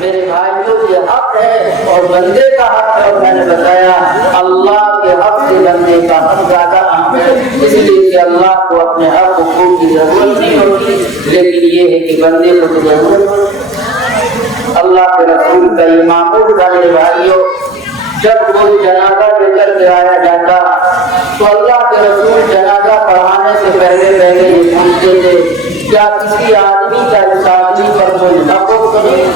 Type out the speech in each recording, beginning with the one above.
میرے بھائیوں یہ حق ہے اور بندے کا حق ہے، اور میں نے بتایا اللہ کے حق سے بندے کا حق زیادہ اہم ہے، اس لیے کہ اللہ کو اپنے حق حقوق کی ضرورت نہیں ہوتی، لیکن یہ ہے کہ بندے کو تو ضرورت ہوتی۔ اللہ کے رسول کا یہ معمول تھا میرے بھائیوں، جب کوئی جنازہ لے کر کے آیا جاتا تو اللہ کے رسول جنازہ پڑھانے سے پہلے یہ پوچھتے تھے کیا کسی آدمی کا اس آدمی پر کوئی حق تو نہیں؟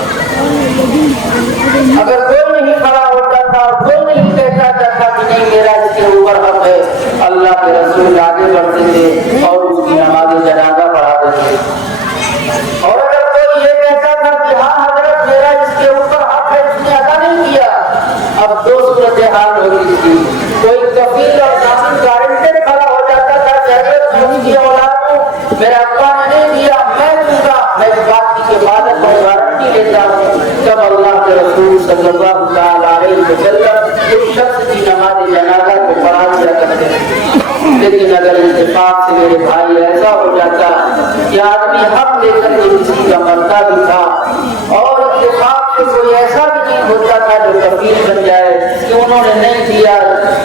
اگر کوئی نہیں کھڑا ہوتا تھا اور کوئی نہیں کہتا تھا کہ نہیں میرا اس کے اوپر حق ہے، اللہ کے رسول آگے بڑھتے تھے اور اس کی نماز جنازہ پڑھا دیتے تھے۔ اور اگر کوئی یہ کہتا تھا کہ ہاں حضرت میرا اس کے اوپر حق ہے، اس نے ادا نہیں کیا، اب دو صورتحال ہوگی تھی، کوئی کفیل اور ضامن گارنٹر کھڑا ہو جاتا تھا کہ حضرت میں اس کی اولاد ہوں، میرے ابا نے نہیں دیا، میں دوں گا، میں اس بات کی حفاظت اور گارنٹی لیتا ہوں۔ جب اللہ کے رسول صلی اللہ علیہ وسلم اس شخص کی نماز جنازہ کو پڑھا دیا کرتے تھے، لیکن اگر اتفاق سے میرے بھائی ایسا ہو جاتا کہ آدمی حق لے کر کے کسی کا مرتا بھی تھا اور اتفاق سے کوئی ایسا بھی نہیں ہوتا تھا جو کفیل بن جائے کہ انہوں نے نہیں دیا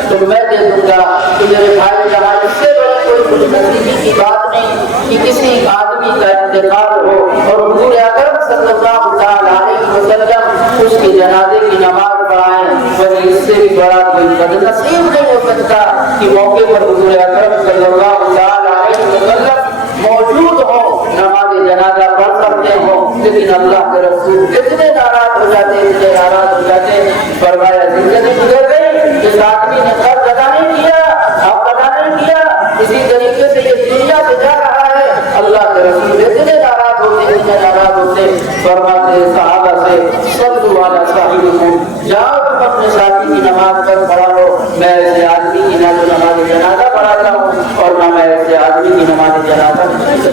تو میں دے دوں گا، تو میرے بھائی کہا اس سے بڑی کوئی خوش نصیبی کی بات نہیں کہ کسی آدمی کا انتقال ہو اور حضور اکرم صلی اللہ علیہ وسلم اس کے جنازے کی نماز پڑھائیں، وہی اس سے بھی بڑا کوئی بد نصیب نہیں ہو سکتا کہ موقع پر حضور اکرم صلی اللہ علیہ وسلم موجود ہو، نماز جنازہ پڑھ سکتے ہوں، لیکن اللہ کے رسول کتنے ناراض ہو جاتے، فرمایا زندگی گزر گئی، اس آدمی نے قرض ادا نہیں کیا، حق ادا نہیں کیا، اسی طریقے سے یہ دنیا سے جا رہا ہے۔ اللہ کے رسول اتنے ناراض ہوتے، فرماتے صحابہ سے صلو علی صاحبکم، جاؤ تم اپنے ساتھی کی نماز پڑھا لو، میں ایسے آدمی کی نہ تو نماز جنازہ پڑھاتا ہوں اور نہ میں ایسے آدمی کی نماز جنازہ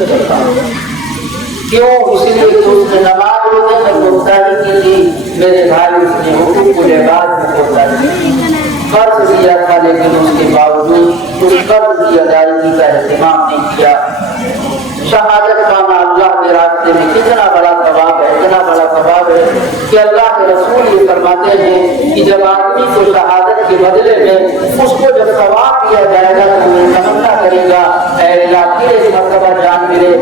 کرتا ہوں۔ کیوں؟ اس لیے کہ اس نے نماز روزے میں کوتاہی کی تھی، میرے بھائی اس نے حقوق العباد میں کوتاہی کی، قرض دیا تھا لیکن اس کے باوجود اس قرض کی ادائیگی کا اہتمام نہیں کیا۔ شہادت پانا اللہ کے راستے میں کتنا بڑا ثواب ہے، اتنا بڑا ثواب ہے کہ اللہ کے رسول یہ فرماتے ہیں کہ جب آدمی کو شہادت کے بدلے میں اس کو جب ثواب دیا جائے گا تو وہ تمنا کرے گا اے اللہ پھر ایک مرتبہ جان ملے،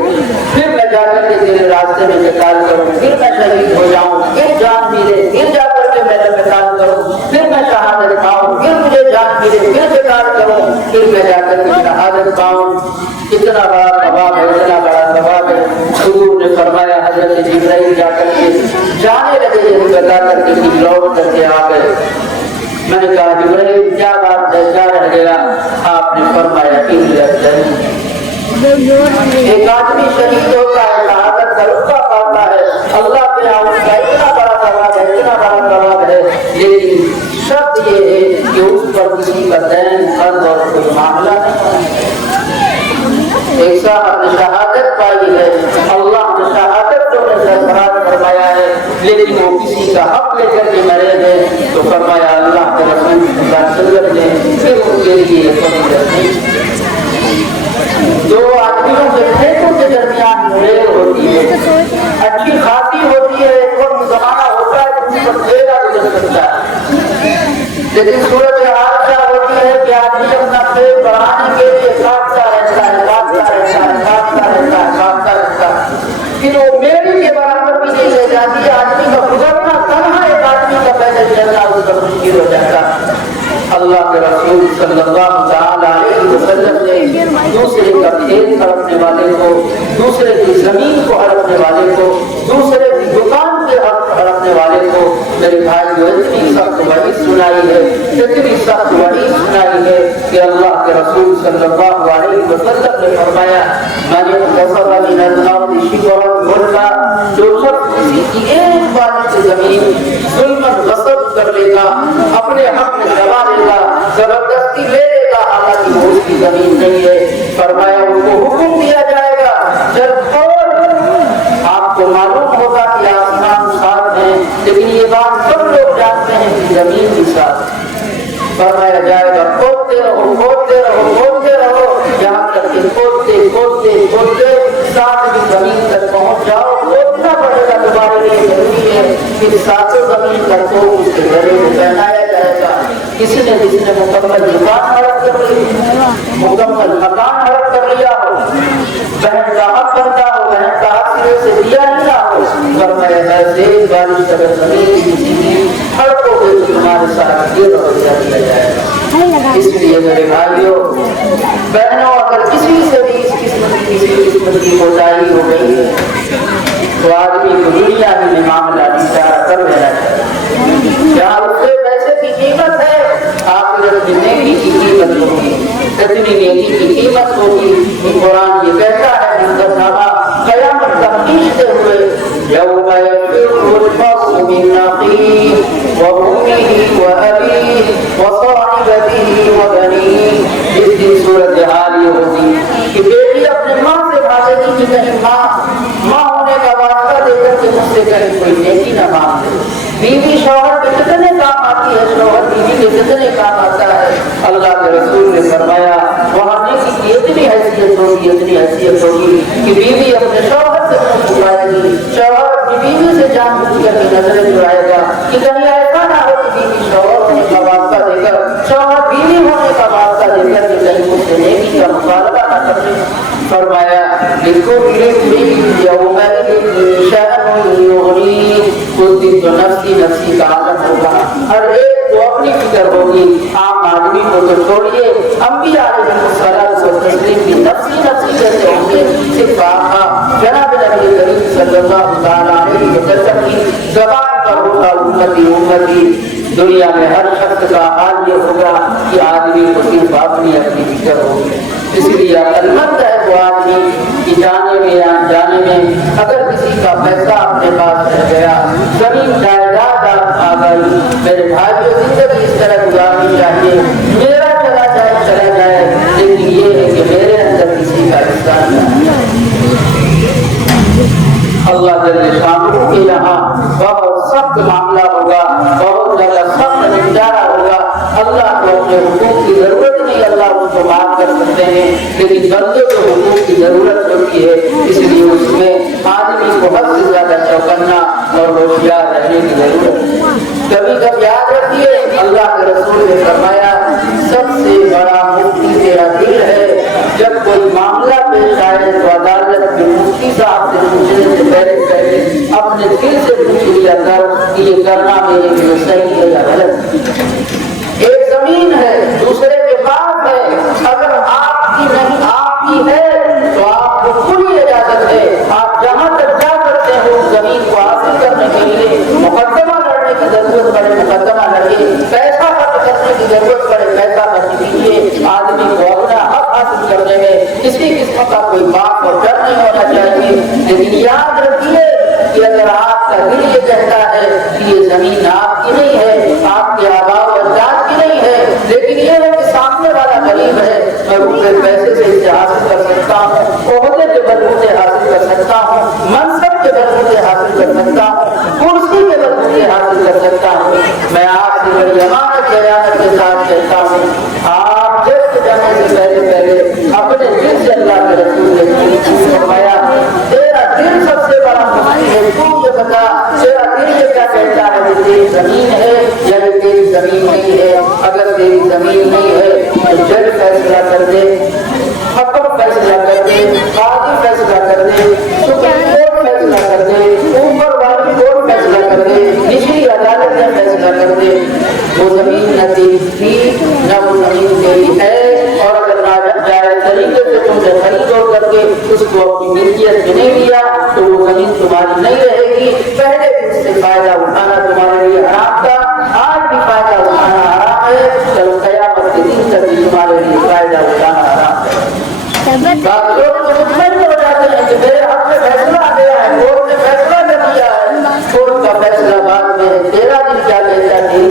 پھر میں جا کر کے تیرے راستے میں قتال کروں، پھر میں شہید ہو جاؤں، پھر جان ملے، پھر جا کر کے میں قتال کروں، پھر میں شہادت پاؤں، پھر مجھے جان ملے، پھر قتال کروں، پھر میں جا کر کے شہادت پاؤں۔ کتنا بڑا ثواب ہے، اتنا بڑا ثواب ہے۔ حضور نے فرمایا حضرت جبرائیل جا کر کے جانے لگے، یہ بتا کر کے لوٹ کر کے آ گئے۔ میں نے کہا جبرائیل کیا بات ہے، کیا رہ گیا؟ آپ نے فرمایا کہ ایک آدمی شہید ہوتا ہے، شہادت کا رتبہ پاتا ہے، اللہ کے یہاں کا اتنا بڑا ثواب ہے، اتنا بڑا ثواب ہے، لیکن شرط یہ ہے کہ اس پر کسی کا دین قرض اور کوئی معاملہ نہیں۔ ایک صاحب نے شہادت پائی ہے، اللہ نے شہادت کو سرفراز فرمایا ہے، لیکن وہ کسی کا حق لے کر کے مرے ہیں تو فرمایا اللہ کے رسول صلی اللہ علیہ وسلم نے پھر ان کے لیے فضیلت نہیں۔ دو آدمیوں کے کھیتوں کے درمیان مڑیر ہوتی ہے، اچھی خاصی ہوتی ہے، ایک وقت زمانہ ہوتا ہے کہ ان پر پھیرا گزر سکتا ہے، لیکن صورت حال کیا ہوتی ہے کہ آدمی اپنا پھیر بڑھانے کے لیے کاٹتا رہتا ہے، پھر وہ میری کے برابر بھی نہیں لے جاتی ہے، آدمی کا گزرنا تنہا ایک آدمی کا پیدل چلنا اس کا مشکل ہو جاتا۔ اللہ کے رسول صلی اللہ علیہ وسلم نے دوسرے کا کھیت ہڑپنے والے کو، دوسرے کی زمین کو ہڑپنے والے کو، دوسرے کی دکان کے ہڑپنے والے کو میرے بھائی جو اتنی سخت وعید سنائی ہے، اتنی سخت وعید سنائی ہے کہ اللہ کے رسول صلی اللہ علیہ وسلم نے فرمایا میں نے جو شخص کسی کی ایک بار سے زمین ظلمت غصب کر لے گا، اپنے حق میں دبا لے گا، زبردستی لے لے گا، حالانکہ وہ اس کی زمین نہیں ہے، فرمایا ان کو حکم دیا جائے گا جب آپ کو معلوم ہوگا کہ آسمان ساتھ ہیں لیکن یہ بات سب لوگ جانتے ہیں کہ زمین بھی ساتھ ہے، فرمایا جائے گا کھودتے رہو کھودتے رہو کھودتے رہو یہاں تک کہ کھودتے کھودتے کھودتے ساتھ بھی زمین تک پہنچ جاؤ، کھودنا پڑے گا، تمہارے لیے ضروری ہے پھر ساتوں زمین کا تو اس کے گلے میں پہنایا جائے گا. کسی نے جس نے مکمل دکان ہڑپ کر لی، مکمل مکان ہڑپ کر لیا ہو، بہن کا حق بنتا ہو، بہن کا حق سرے سے دیا نہیں ہو، فرمایا ایسے بارش اگر زمین کسی کی ہڑپو گے تو تمہارے ساتھ یہ رویہ دیا جائے گا. اس لیے میرے بھائیوں بہنوں، اگر کسی سے بھی اس قسم کی کوتاہی ہو گئی ہے تو آدمی کو دنیا میں معاملہ اشارہ کر لینا چاہیے. کیا اس سے پیسے کی قیمت ہے؟ آخرت میں نیکی کی قیمت ہوگی. کتنی نیکی کی قیمت ہوگی؟ قرآن یہ کہتا ہے منتظمہ قیامت تک کھینچتے ہوئے یوم یفر المرء من اخیہ وامہ وابیہ وصاحبتہ وبنیہ. اس دن صورتحال یہ ہوگی کہ بیٹی اپنے ماں سے بھاگے گی کہ کہیں ماں ہونے کا واسطہ دے کر کے مجھ سے کہیں کوئی نیکی نہ مانگ لے. بیوی شوہر کے کتنے کام آتی ہے، شوہر بیوی کے کتنے کام آتا ہے. اللہ کے رسول نے فرمایا وہاں نیکی کی اتنی حیثیت ہوگی، اتنی حیثیت ہوگی کہ بیوی اپنے شوہر سے منہ چھپائے گی، شوہر اپنی بیوی سے جان بوجھ کر کے نظریں چرائے گا کہ کہیں ایسا نہ ہو کہ بیوی شوہر ہونے کا واسطہ دے کر، شوہر بیوی ہونے کا واسطہ دے کر کے کہیں مجھ سے نیکی کا مطالبہ نہ کر دے. فرمایا لکل امرئ یومئذ شأن یغنیہ. اس دن تو نفسی نفسی کا عالم ہوگا، ہر ایک کو اپنی فکر ہوگی. عام آدمی کو تو چھوڑیے، انبیاء علیہ الصلوۃ والتسلیم کی نفسی نفسی کیسے ہوں گے. صرف آقا جناب نبی کریم صلی اللہ تعالیٰ علیہ وسلم کی زبان پر ہوگا امتی امتی. دنیا میں ہر شخص کا حال یہ ہوگا کہ آدمی کو صرف اپنی فکر ہوگی. اس لیے عقلمند ہے وہ آدمی کہ جانے میں یا جانے میں اگر کسی کا پیسہ اپنے پاس رہ گیا، زمین جائیداد آ گئی، میرے بھائیوں زندگی اس طرح گزارنی چاہیے میرا چلا جائے، لیکن یہ ہے کہ میرے اندر کسی کا حصہ نہیں. اللہ جل شانہ کے یہاں بہت سخت معاملہ ہوگا، بہت زیادہ سخت نمٹارا ہوگا. اللہ کو اپنے حقوق کی ضرورت نہیں، اللہ ان کو معاف کر سکتے ہیں، لیکن بندے کو حقوق کی ضرورت ہوتی ہے. اس لیے اس میں آدمی کو حد سے زیادہ چوکنا اور ہوشیار رہنے کی ضرورت ہے. کبھی کبھی یاد رکھیے اللہ کے رسول نے فرمایا سب سے بڑا مفتی تیرا دل ہے. جب کوئی معاملہ پیش آئے تو عدالت کے مفتی صاحب سے پوچھنے سے پہلے اپنے دل سے پوچھ لیا کر کہ یہ کرنا میرے لیے صحیح ہے یا غلط. ایک زمین ہے دوسرے کے پاس ہے، اگر آپ کی نہیں آپ کی ہے تو آپ کو کھلی اجازت ہے، آپ جہاں تک جا سکتے ہو اس زمین کو حاصل کرنے کے لیے. مقدمہ لڑنے کی ضرورت پڑے مقدمہ لڑے، پیسہ خرچ کرنے کی ضرورت پڑے پیسہ خرچ کیجیے. آدمی کو اپنا حق حاصل کرنے میں کسی قسم کا کوئی بات اور ڈر نہیں ہونا چاہیے. لیکن یاد رکھیے کہ اگر آپ کا دل یہ کہتا ہے کہ یہ زمین آپ کی نہیں ہے، آپ کے آباء و اجداد کی نہیں ہے، لیکن یہ ہے کہ سامنے والا غریب ہے، میں اسے پیسے سے اسے حاصل کر سکتا ہوں، عہدے کے بلبوتے حاصل کر سکتا ہوں، منصب کے بلبوتے حاصل کر سکتا ہوں، کرسی کے بلبوتے حاصل کر سکتا ہوں. میں آپ سے بڑی امانت دیانت کے ساتھ کہتا ہوں آپ جس جانے سے پہلے اپنے دل سے اللہ کے رسول نے فرمایا تیرا دل سب سے بڑا مفتی ہے. تو یہ بتا تیرا دل یہ کیا کہتا ہے کہ تیری زمین ہے یا تیری زمین نہیں ہے. اگر تیری زمین نہیں ہے تو جج فیصلہ کر دے، حکم فیصلہ کر دے، قاضی فیصلہ کر دے، سپریم کورٹ فیصلہ کر دے، اوپر والی کورٹ فیصلہ کر دے، نچلی عدالت میں فیصلہ کر دے. وہ زمین نہ تیری تھی نہ وہ زمین تیری ہے، اور اگر ناجائز طریقے سے تم نے خرید و کر کے اس کو اپنی ملکیت میں نہیں لیا تو وہ زمین تمہاری نہیں رہے گی. پہلے بھی اس سے فائدہ اٹھانا تمہارے لیے حرام تھا، آج بھی فائدہ اٹھانا حرام ہے، کل قیامت کے دن تک بھی تمہارے لیے فائدہ اٹھانا حرام ہے. لوگ مطمئن ہو جاتے ہیں کہ میرے حق میں فیصلہ آ گیا ہے، کورٹ نے فیصلہ کر دیا ہے، کورٹ کا فیصلہ بعد میں ہے. تیرا دل کیا کہتا ہے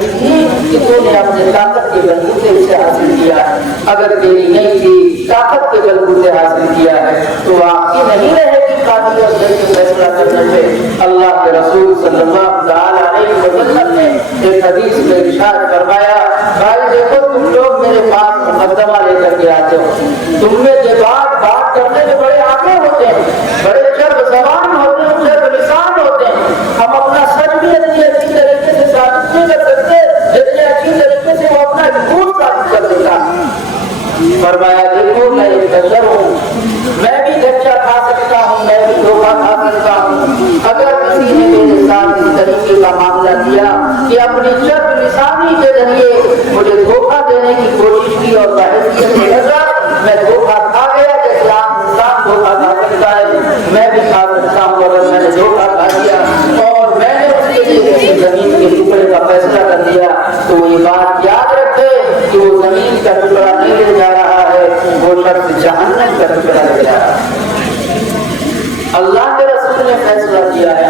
کہ تو نے اپنے طاقت کے بلبوتے سے حاصل کیا ہے. اگر تیری نہیں تھی طاقت کے بلبوتے حاصل کیا ہے تو آپ کی نہیں رہے گی قابلیت فیصلہ کرنے سے. اللہ کے رسول صلی اللہ تعالی علیہ وسلم نے ایک حدیث میں ارشاد فرمایا بھائی دیکھو تم لوگ میرے پاس مقدمہ لے کر کے آتے ہو، تم میں یہ بات کرنے میں بڑے آگے ہوتے ہیں، بڑے چرب زبان ہوتے ہیں، چرب لسان ہوتے ہیں. ہم اپنا سچ بھی اچھی کہ اپنی چرب لسانی کے ذریعے مجھے دھوکہ دینے کی کوشش کی اور بحیثیت نظر میں دھوکہ کھا گیا جیسے عام انسان دھوکہ کھا سکتا ہے میں بھی کھا سکتا ہوں اگر میں نے دھوکہ کھا دیا اور میں نے اس کے لیے کسی زمین کے ٹکڑے کا فیصلہ کر دیا تو یہ بات یاد رکھے کہ وہ زمین کا ٹکڑا نہیں لے جا رہا ہے وہ شخص جہنم کا ٹکڑا لے جا رہا ہے۔ اللہ کے رسول نے فیصلہ کیا ہے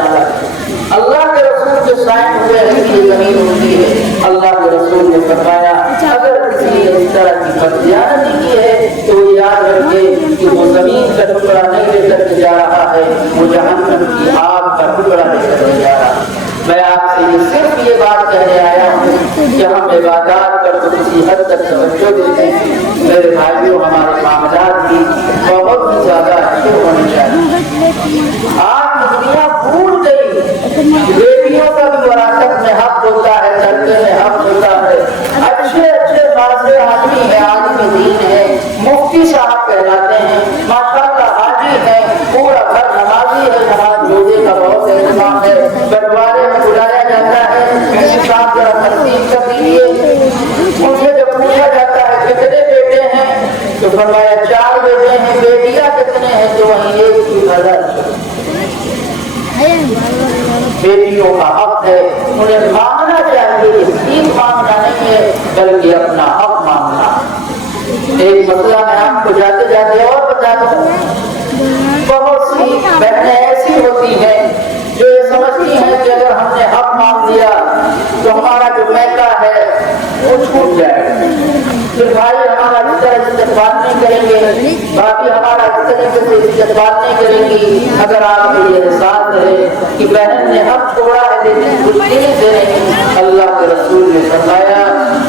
اللہ کے رسول جو سائن ہوئے ہیں کہ یہ زمین ہوتی ہے اللہ کے رسول نے فرمایا اگر کسی نے اس طرح کی بددیانتی کی ہے تو یاد رکھے کہ وہ زمین کا ٹکڑا نہیں لے کر کے جا رہا ہے وہ جہنم کی آگ کا ٹکڑا لے کر کے جا رہا ہے۔ میں آپ سے صرف یہ بات کہنے آیا ہوں کہ ہم عبادات پر تو کسی حد تک توجہ دیتے ہیں میرے بھائیوں ہمارے معاملات بھی بہت ہی زیادہ اچھے ہونے چاہیے۔ آج دنیا بھول گئی بیٹیوں کا بھی وراثت میں حق ہوتا ہے لڑکے میں حق ہوتا ہے اچھے اچھے خاصے آدمی ہے عالم دین ہے مفتی صاحب کہلاتے ہیں ماشاءاللہ حاجی ہے پورا گھر نمازی ہے نماز روزے کا بہت اہتمام ہے بٹوارے میں بلایا جاتا ہے صاحب ذرا تقسیم کر دیجیے ان سے جب پوچھا جاتا ہے کتنے بیٹے ہیں تو فرمایا 4 بیٹے ہیں بیٹیاں کتنے ہیں تو وہیں ایک کی بیٹیوں کا حق ہے انہیں مانگنا چاہیے دین مانگنا نہیں ہے بلکہ اپنا حق مانگنا۔ ایک مسئلہ میں آپ کو جاتے جاتے اور بتا دوں بہت سی بہنیں ایسی ہوتی ہیں جو یہ سمجھتی ہیں کہ اگر ہم نے حق مانگ دیا تو ہمارا جو میکہ ہے وہ چھوٹ جائے گا پھر بھائی ہمارا اس طرح استقبال نہیں کریں گے بھابھی ہمارا اس طریقے سے استقبال نہیں کریں گی اگر آپ کو یہ احساس رہے کہ بہن نے حق چھوڑا ہے لیکن کچھ دیر سے نہیں اللہ کے رسول نے فرمایا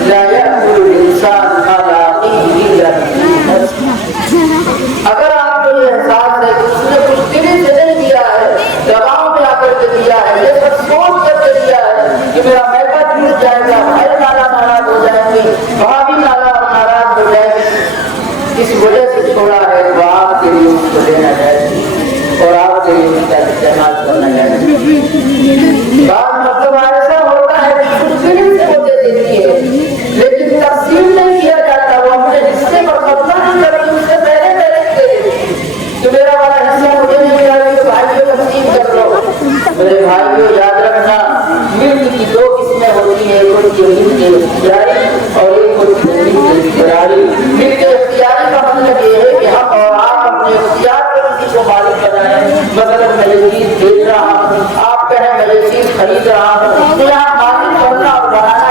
لا یأکل الانسان ما لاقیہ الا اگر آپ کو یہ احساس ہے کہ اس نے کچھ دیر سے نہیں دیا ہے دباؤ میں آ کر کے دیا ہے یہ سب سوچ کر کے دیا ہے کہ میرا میکہ ٹوٹ جائے گا بھائی ناراض ہو جائیں گے بھابھی ناراض ہو جائے گی اس وجہ سے چھوڑا ہے تو آپ کے لیے اس کو دینا چاہیے اور آپ کے لیے اس کا استعمال کرنا چاہیے۔ بعض مطلب ایسا ہوتا ہے کہ کچھ دن سے وہ دے دیتی ہے لیکن تقسیم نہیں کیا جاتا وہ اپنے حصے پر قبضہ نہیں کرتی اس سے پہلے دے دیتی تو میرا والا حصہ مجھے نہیں ملا تو بھائیوں تقسیم کر لو۔ میرے بھائیوں یاد رکھنا ملک کی 2 قسمیں ہوتی ہیں ایک ہوتی ہے ملک اختیاری اور ایک ہوتی ہے ملک اختیاری۔ ملک اختیاری کا مطلب یہ ہے کہ ہم اور آپ اپنے اختیار پر کسی کو مالک بنائیں مثلا میں یہ چیز بیچ رہا ہوں آپ کہیں میں یہ چیز خرید رہا ہوں تو یہاں مالک بننا اور بنانا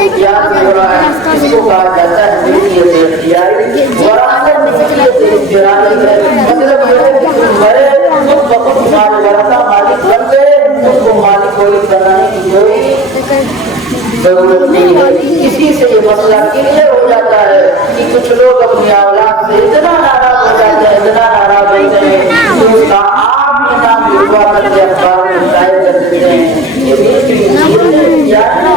اختیار سے ہو رہا ہے اس کو کہا جاتا ہے ملکیت اختیاری۔ وراثت ملکیت اختیاری ہے مطلب یہ ہے کہ تم مرے تم بخود تمہارے ورثہ مالک بن گئے تم کو مالک کوئی بنانے کی کوئی ضرورت نہیں ہے۔ اسی سے یہ مسئلہ کلیئر ہو جاتا ہے کہ کچھ لوگ اپنی اولاد سے اتنا ناراض ہو جاتے ہیں اتنا ناراض ہوتے ہیں کہ اس کا آپ میں نام لکھوا کر کے اخبار میں شائع کر دیتے ہیں یہ بالکل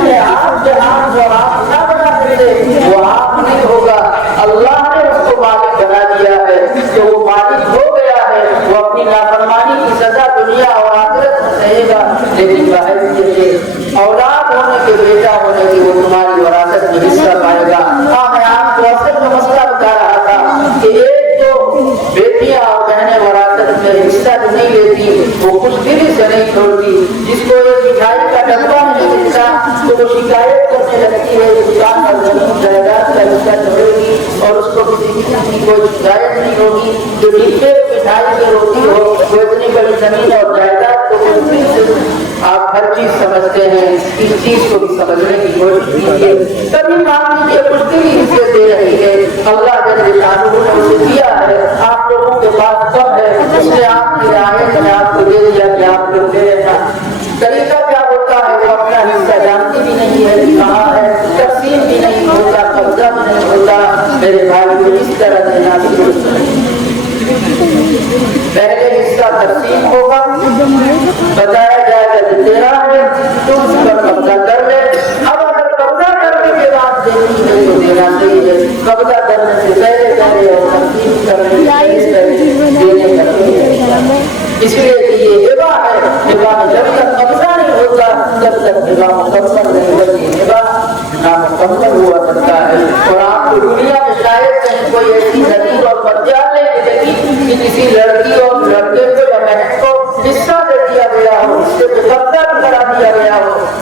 ہے آپ جہاں جو آپ نہ بنا سکتے وہ آپ نہیں ہوگا اللہ نے اس کو مالک بنا دیا ہے کہ وہ مالک ہو گیا ہے وہ اپنی نافرمانی کی سزا دنیا اور آخرت میں سہے گا لیکن باہر اولاد ہونے کے بیٹا ہونے کی وہ تمہاری وراثت میں حصہ پائے گا۔ ہاں میں آپ کو اصل میں مسئلہ بتا رہا تھا کہ ایک تو بیٹیاں اور بہنیں وراثت میں حصہ نہیں لیتی وہ کچھ دن سے نہیں چھوڑتی جس کو ایک مٹھائی کا ڈبہ نہیں ملتا تو وہ شکایت کرنے لگتی ہے دکان پر زمین جائیداد کا حصہ چھوڑے گی اور اس کو کسی قسم کی کوئی شکایت نہیں ہوگی جو ڈبے مٹھائی کی روٹی ہو وہ اتنی بڑی زمین اور جائیداد کو آپ ہر چیز سمجھتے ہیں اس چیز کو بھی سمجھنے کی کوشش کیجیے کبھی مان لیجیے کچھ دن حصے دے رہی ہے اللہ جل شانہ نے اسے دیا ہے آپ لوگوں کے پاس کم ہے اس نے آپ کی رعایت میں آپ کو دے دیا کہ آپ لوگ دے رہنا طریقہ کیا ہوتا ہے وہ اپنا حصہ جانتی بھی نہیں ہے کہاں ہے تقسیم بھی نہیں ہوتا قبضہ بھی نہیں ہوتا میرے بھائی کو اس طرح دینا بھی درست نہیں پہلے حصہ تقسیم ہوگا بتایا جائے گا کہ تیرا ہے تو اس پر قبضہ کر لے اب اگر قبضہ کرنے کے بعد دینی ہے تو دینا صحیح ہے قبضہ کرنے سے پہلے کرے اور تقسیم کرنے دینے کا اس لیے کہ یہ ہبہ ہے ہبہ میں جب تک قبضہ نہیں ہوتا جب تک ہبہ مقدس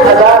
1000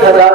1000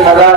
1000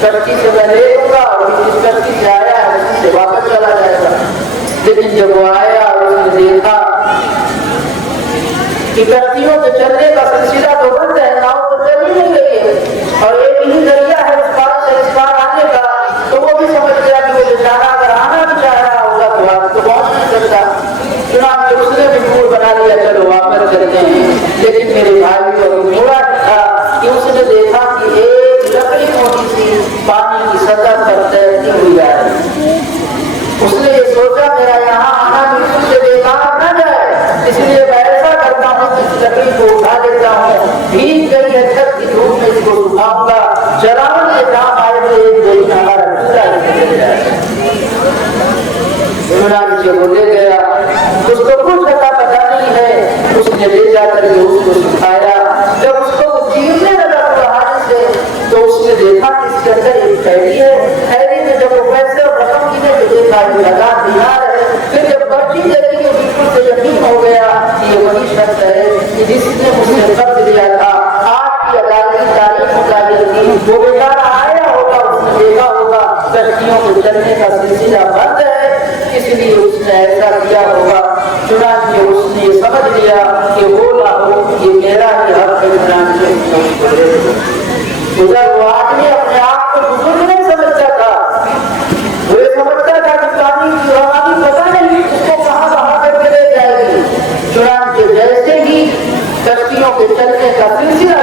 کشتی سے میں لے لوں گا اور جس کشتی سے آیا ہے اسی سے واپس چلا جائے گا. لیکن جب وہ آیا اور اس نے دیکھا کہ کشتیوں کے چلنے کا سلسلہ تو بند ہے, ناؤ تو چل ہی نہیں رہی ہے اور ایک ہی ذریعہ ہے اس پار سے اس پار آنے کا, تو وہ بھی سمجھ گیا کہ وہ بیچارہ اگر آنا بھی چاہ رہا ہوگا تو آگے تو پہنچ نہیں سکتا. چنانچہ اس نے بھی مور بنا لیا چلو واپس کرتے ہیں. لیکن میرے بھائی کو تھوڑا تھا کہ اس نے دیکھا کہ ایک لکڑی موٹی سی پانی کی سطح پر تیرتی ہوئی آ رہی. اس نے یہ سوچا میرا یہاں آنا بالکل سے بیکار نہ جائے, اس لیے میں ایسا کرتا ہوں کہ اس لکڑی کو اٹھا لیتا ہوں, بھیگ گئی ہے چھت کی دھوپ میں اس کو سکھاؤں گا, چلانے کے کام آئے تو ایک دن ہمارا پورا نکل جائے. چنانچہ وہ لے گیا, اس کو کچھ پتا نہیں ہے, اس نے لے جا کر کے اس کو سکھایا. جب اس کو چیرنے لگا پہاڑی سے تو اس نے دیکھا کہ اس کے اندر ایک تھیلی ہے. تھیلی میں جب وہ پیسے اور رقم کی نے دیکھا کہ لگا دینار ہے. پھر جب پرچی دیکھی تو بالکل سے یقین ہو گیا کہ یہ وہی شخص ہے کہ جس نے مجھ سے قرض لیا تھا. آج کی ادائیگی تاریخ متعین کی, وہ بیچارہ آیا ہوگا, اس نے دیکھا ہوگا کشتیوں کو چلنے کا سلسلہ بند ہے, اس لیے اس نے ایسا کیا ہوگا. چنانچہ اس نے سمجھ لیا کہ وہ نہ ہو یہ میرا ہی حق ہے. چنانچہ ادھر وہ آدمی اپنے آپ کو بزرگ نہیں سمجھتا تھا, وہ یہ سمجھتا تھا کہ پانی کی روانی پتہ نہیں اس کو کہاں کہاں کر کے لے جائے گی. چنانچہ جیسے ہی کشتیوں کے چلنے کا سلسلہ